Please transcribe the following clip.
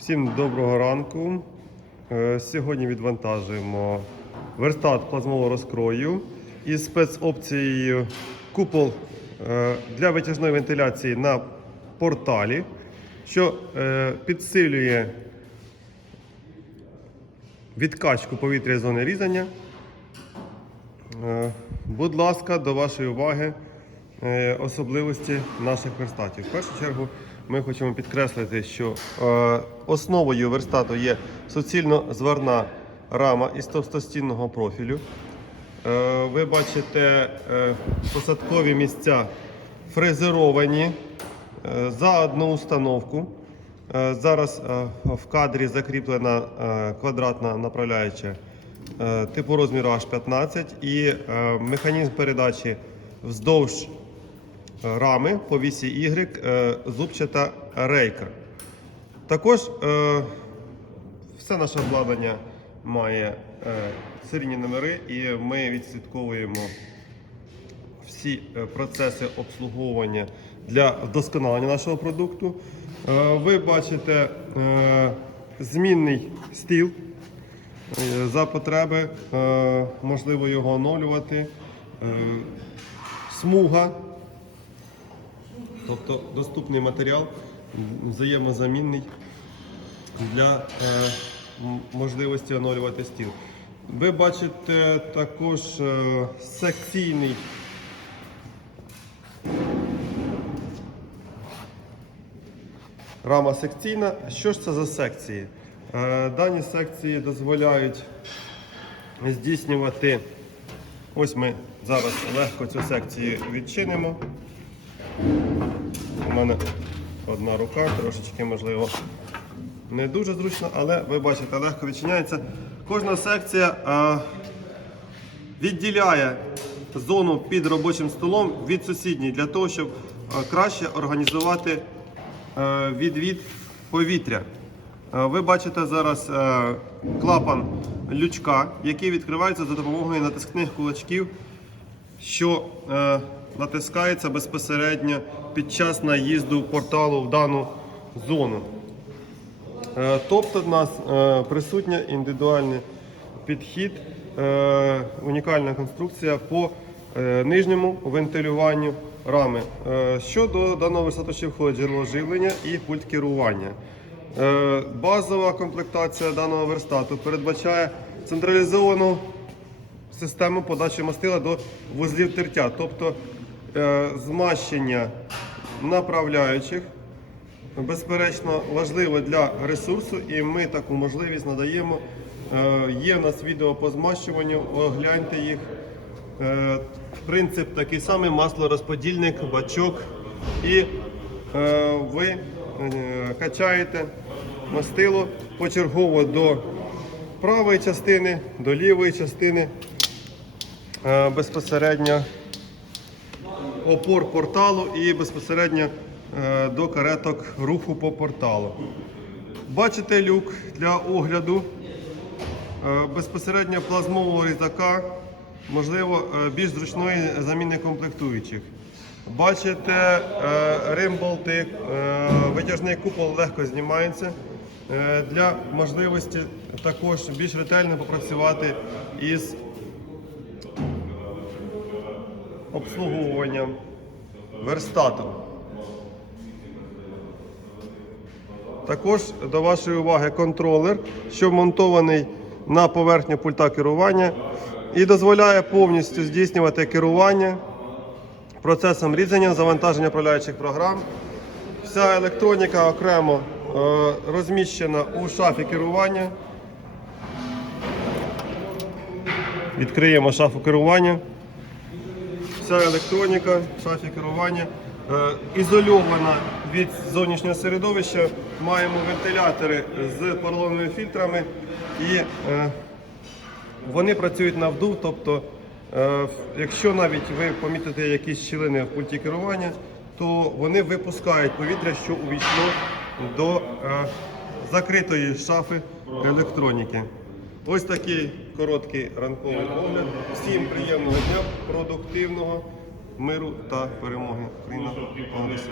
Всім доброго ранку. Е, Сьогодні відвантажуємо верстат плазмового розкрою із спецопцією купол е, для витяжної вентиляції на порталі, що е, підсилює відкачку повітря з зони різання. Будь ласка, до вашої уваги особливості наших верстатів. В першу чергу ми хочемо підкреслити, що е, основою верстату є суцільно зварна рама із товстостінного профілю. Е, Ви бачите е, посадкові місця фрезеровані е, за одну установку. Е, Зараз е, в кадрі закріплена е, квадратна направляюча е, типу розміру H15 і е, механізм передачі вздовж е, рами по вісі Y е, зубчата рейка. Також е, все наше обладнання має е, серійні номери і ми відслідковуємо всі процеси обслуговування для вдосконалення нашого продукту. Ви бачите змінний стіл. За потреби можливо його оновлювати. Смуга, тобто доступний матеріал, взаємозамінний для е, можливості оновлювати стіл. Ви бачите також е, секційний Рама секційна. Що ж це за секції? Е, Дані секції дозволяють здійснювати. Ось ми зараз легко цю секцію відчинимо. У мене одна рука, трошечки можливо не дуже зручно, але ви бачите, легко відчиняється. Кожна секція е, відділяє зону під робочим столом від сусідньої для того, щоб е, краще організувати е, відвід повітря. Ви бачите зараз клапан лючка, який відкривається за допомогою натискних кулачків, що натискається безпосередньо під час наїзду порталу в дану зону. Е, Тобто в нас е, присутня індивідуальний підхід, е, унікальна конструкція по нижньому вентилюванню рами. Щодо даного ще входить джерело живлення і пульт керування. Базова комплектація даного верстату передбачає централізовану систему подачі мастила до вузлів тертя, тобто змащення направляючих безперечно важливо для ресурсу, і ми таку можливість надаємо. Е, Є в нас відео по змащуванню, огляньте їх. Е, Принцип такий самий маслорозподільник, бачок. І е, ви е, качаєте мастило почергово до правої частини, до лівої частини е, безпосередньо опор порталу і безпосередньо е, до кареток руху по порталу. Бачите люк для огляду е, безпосередньо плазмового різака, можливо, е, більш зручної заміни комплектуючих. Бачите рим-болти, е, витяжний купол легко знімається для можливості також більш ретельно попрацювати із обслуговуванням верстату. Також до вашої уваги контролер, що вмонтований на поверхню пульта керування і дозволяє повністю здійснювати керування процесом різання, завантаження управляючих програм. Вся електроніка окремо е, розміщена у шафі керування. Відкриємо шафу керування. Вся електроніка шафі керування е, ізольована від зовнішнього середовища. Маємо вентилятори з поролоновими фільтрами і е, вони працюють на вдув. Тобто, е, якщо навіть ви помітите якісь щілини в пульті керування, то вони випускають повітря, що увійшло до закритої шафи електроніки. Ось такий короткий ранковий огляд. Всім приємного дня, продуктивного миру та перемоги. Україна усе.